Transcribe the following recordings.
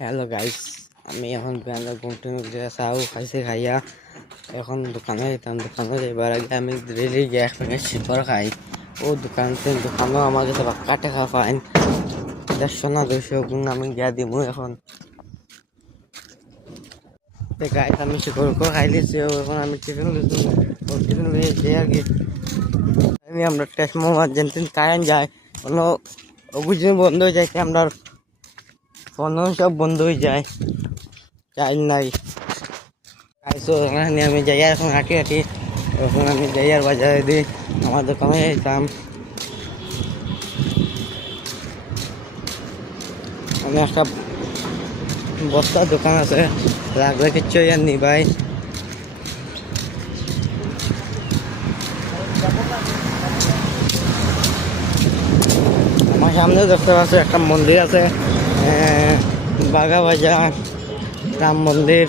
Hello guys, আমি এখন ঘুম টুম চাও খাইছে খাইয়া এখন দোকানে যেতাম। দোকানে যাইবার আগে আমি রেলি গিয়ে এক প্যাকেট শিখর খাই। ও দোকানও আমার কাছে বাক্কা টাকা ফাইন 150 না 200 গুণ আমি গিয়া দিমু এখন। গাইস আমি শিখর খাই লিছি। এখন আমি টিফিন লিছি, টিফিন লিয়ে যাই আর কি। আমি আমরা টেস্ট মোমার যেন কারেন্ট যায় কোনো অগুজিন বন্ধ হয়ে যায়, আমরা ফোন সব বন্ধ হয়ে যায়, চাইল নাই। আইসো ওখানে আমি যাই এখন হাঁটি হাঁটি। এখন আমি যাই আর বাজারে দিই আমার দোকানে যেতাম। আমি একটা বস্তার দোকান আছে, লাগলে কিচ্ছু আর নি ভাই। আমার সামনে দেখতে পাচ্ছি একটা মন্দির আছে, বাঘা বাজার রাম মন্দির।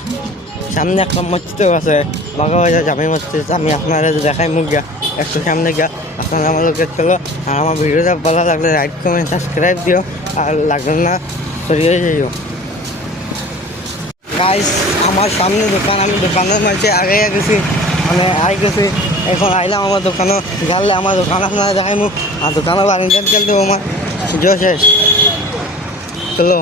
সামনে একটা মসজিদও আছে, বাঘা বাজার জামে মসজিদ। আমি আপনারা দেখাই মুখ গিয়া একটু সামনে গিয়া আপনারা আমার লোক চলো। আর আমার ভিডিওটা ভালো লাগলে লাইক কমেন্ট সাবস্ক্রাইব দিও, আর লাগলে না সরিয়ে যাইও। গাইস আমার সামনে দোকান, আমি দোকানের মাঝে আগে গেছি, মানে গেছি। এখন আইলাম আমার দোকানও গেলে আমার দোকান আপনারা দেখাই মুখ। আর দোকানও বারান্দার গেল দেবো আমার শেষ। চলো।